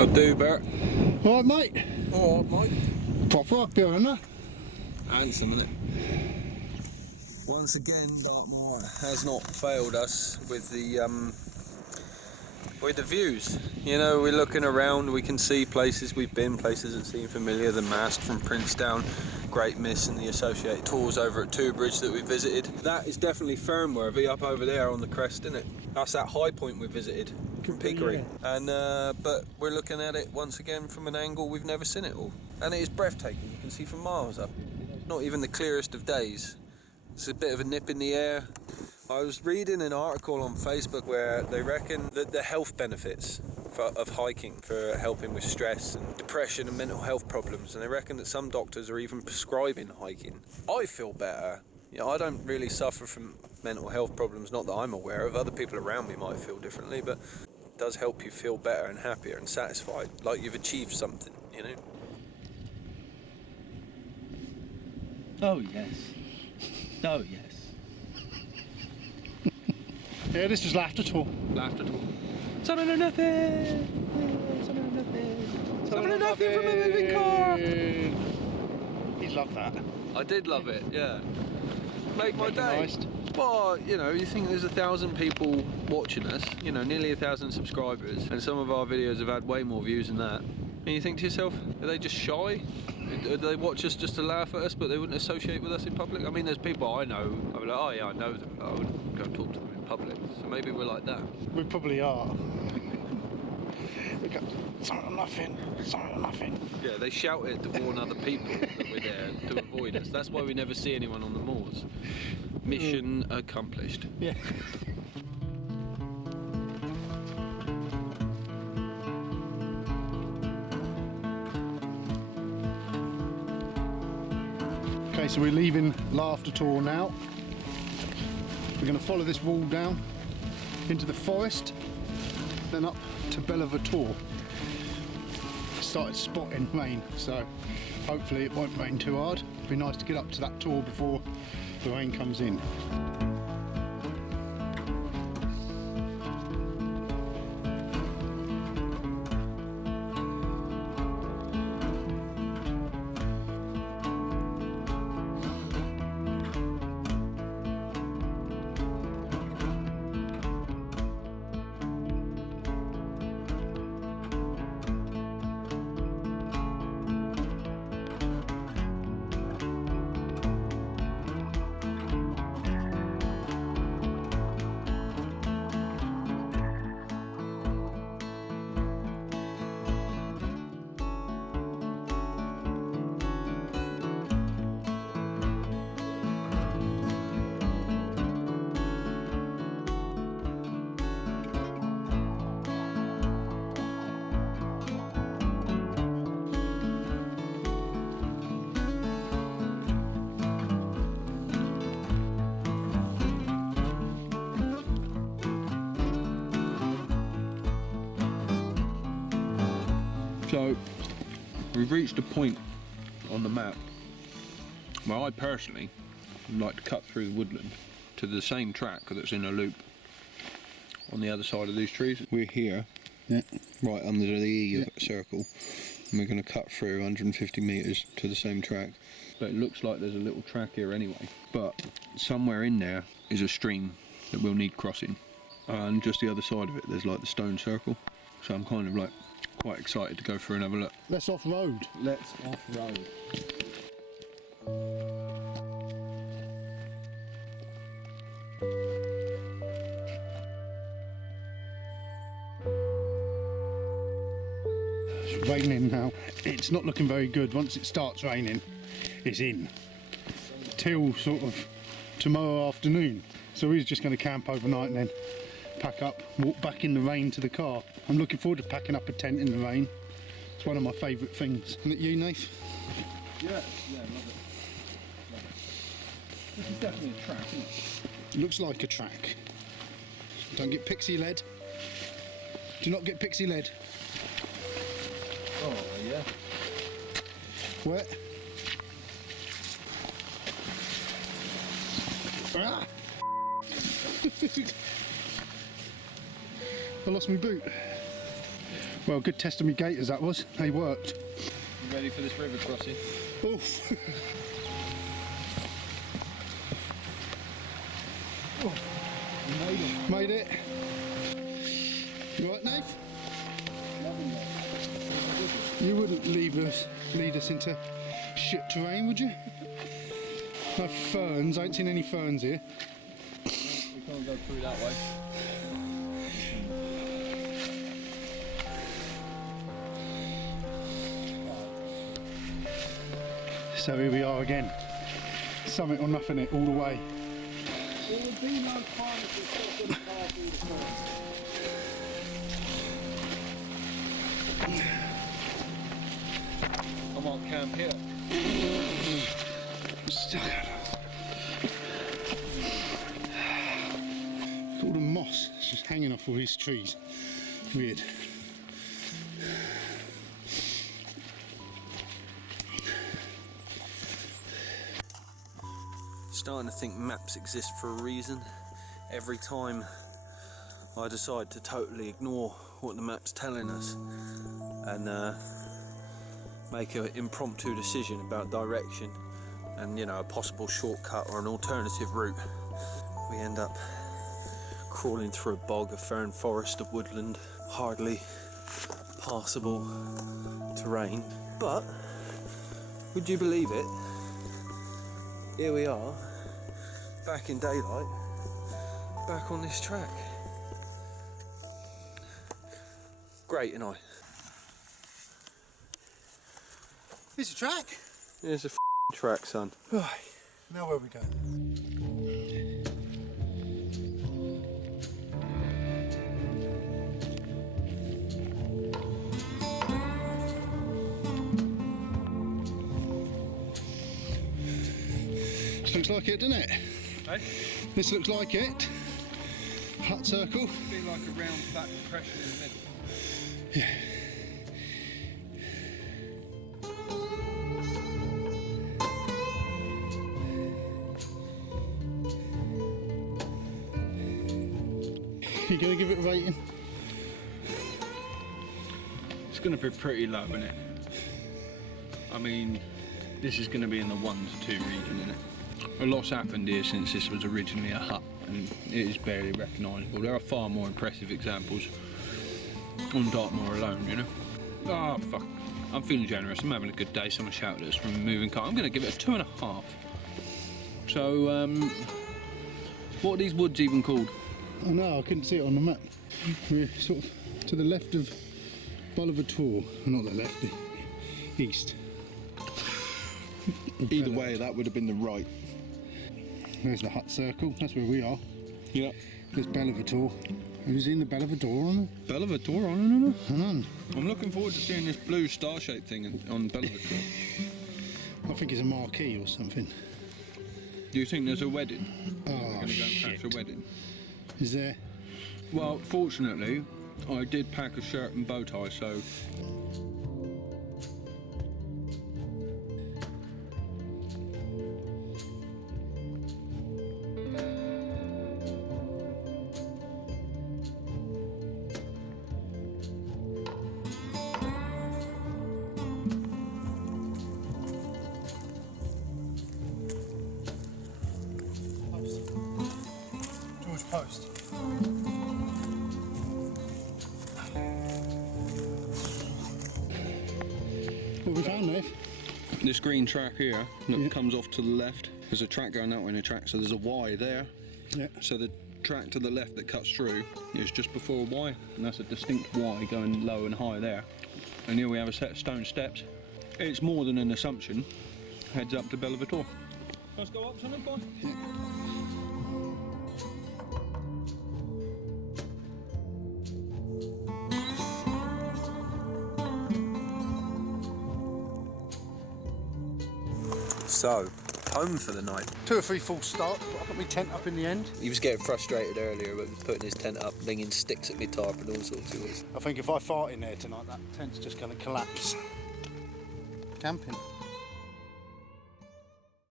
How do, Bert? Alright, mate. Alright, mate. Proper up here, isn't it? Handsome, isn't it? Once again, Dartmoor has not failed us with the views. You know, we're looking around, we can see places we've been, places that seem familiar. The mast from Princetown, Great Miss, and the associated tors over at Dunnabridge that we visited. That is definitely Fernworthy up over there on the crest, isn't it? That's that high point we visited from Pickery. Yeah. And but we're looking at it once again from an angle we've never seen it all. And it is breathtaking. You can see from miles up. Not even the clearest of days. It's a bit of a nip in the air. I was reading an article on Facebook where they reckon that the health benefits of hiking for helping with stress and depression and mental health problems, and they reckon that some doctors are even prescribing hiking. I feel better. You know, I don't really suffer from mental health problems, not that I'm aware of. Other people around me might feel differently, but it does help you feel better and happier and satisfied, like you've achieved something, you know? Oh yes. Oh yes. Yeah, this was Laughter Tor. Laughter Tor. Something or nothing. Something or nothing. Something or nothing from a moving car. He'd love that. I did love it, yeah. Make my day. Recognised. Well, you know, you think there's 1,000 people watching us, you know, nearly 1,000 subscribers, and some of our videos have had way more views than that. And you think to yourself, are they just shy? Do they watch us just to laugh at us, but they wouldn't associate with us in public? I mean, there's people I know, I'd be like, oh yeah, I know them, but I wouldn't go and talk to them in public. So maybe we're like that. We probably are. We go, something or nothing, something or nothing. Yeah, they shout it to warn other people that we're there to avoid us. That's why we never see anyone on the moors. Mission accomplished. Yeah. Okay, so we're leaving Laughter Tor now. We're going to follow this wall down into the forest, then up to Bellever Tor. Started spotting rain, so hopefully it won't rain too hard. It'd be nice to get up to that tor before the rain comes in. So, we've reached a point on the map where I personally would like to cut through the woodland to the same track that's in a loop on the other side of these trees. We're here, Yeah. right under the E circle, and we're going to cut through 150 metres to the same track. But it looks like there's a little track here anyway. But somewhere in there is a stream that we'll need crossing. And just the other side of it, there's like the stone circle. So I'm kind of like quite excited to go through and have a look. Let's off-road. Let's off-road. It's raining now. It's not looking very good. Once it starts raining, it's in. Till sort of tomorrow afternoon. So we're just going to camp overnight and then pack up, walk back in the rain to the car. I'm looking forward to packing up a tent in the rain. It's one of my favourite things. Isn't it you, Nath? Yeah, love it. This is definitely a track, isn't it? It looks like a track. Don't get pixie led. Do not get pixie led. Oh, yeah. Wet. Ah! I lost my boot. Well, good test of me gaiters that was. They worked. You ready for this river crossing? Oof. Oh, made it. You right, Nath? You wouldn't lead us into shit terrain, would you? No ferns. I ain't seen any ferns here. We can't go through that way. So here we are again. Summit or nothing it all the way. There would be no fun if we stopped in the car through the ferns. I might camp here. All the moss, it's just hanging off all these trees. Weird. Starting to think maps exist for a reason. Every time I decide to totally ignore what the map's telling us and make an impromptu decision about direction and, you know, a possible shortcut or an alternative route, we end up crawling through a bog of fern forest of woodland, hardly passable terrain. But would you believe it? Here we are, back in daylight, back on this track. Great, ain't I? It's a track. Here's a track, son. Right, now where we go? This looks like it, doesn't it? Hey? This looks like it. Hut circle. Be like a round flat depression in the middle. Yeah. You gonna give it a rating? It's going to be pretty low, isn't it? I mean, this is going to be in the 1 to 2 region, isn't it? A lot's happened here since this was originally a hut, and it is barely recognisable. There are far more impressive examples on Dartmoor alone, you know? Oh, fuck. I'm feeling generous. I'm having a good day. Someone shouted at us from a moving car. I'm going to give it a 2.5. So, what are these woods even called? Oh no, I couldn't see it on the map. We're sort of to the left of Bellever Tor. Not the left, the east. Either way, that would have been the right. There's the hut circle, that's where we are. Yeah. There's Bellever Tor. Have you seen the Bellever Tor on it? Bellever Tor, I don't know. Hang on. I'm looking forward to seeing this blue star-shaped thing on Bellever Tor. I think it's a marquee or something. Do you think there's a wedding? Oh, We're going to go and shit. catch a wedding. Is there? Well, fortunately, I did pack a shirt and bow tie, so... George Post. What we found, Nath? This green track here that Yeah. comes off to the left, there's a track going that way in a track, so there's a Y there. Yeah. So the track to the left that cuts through is just before a Y, and that's a distinct Y going low and high there. And here we have a set of stone steps. It's more than an assumption. Heads up to Bellever Tor. Let's go up something, boy. So, home for the night. 2 or 3 false starts, but I got my tent up in the end. He was getting frustrated earlier with putting his tent up, bringing sticks at me tarp and all sorts of ways. I think if I fart in there tonight, that tent's just going to collapse. Camping.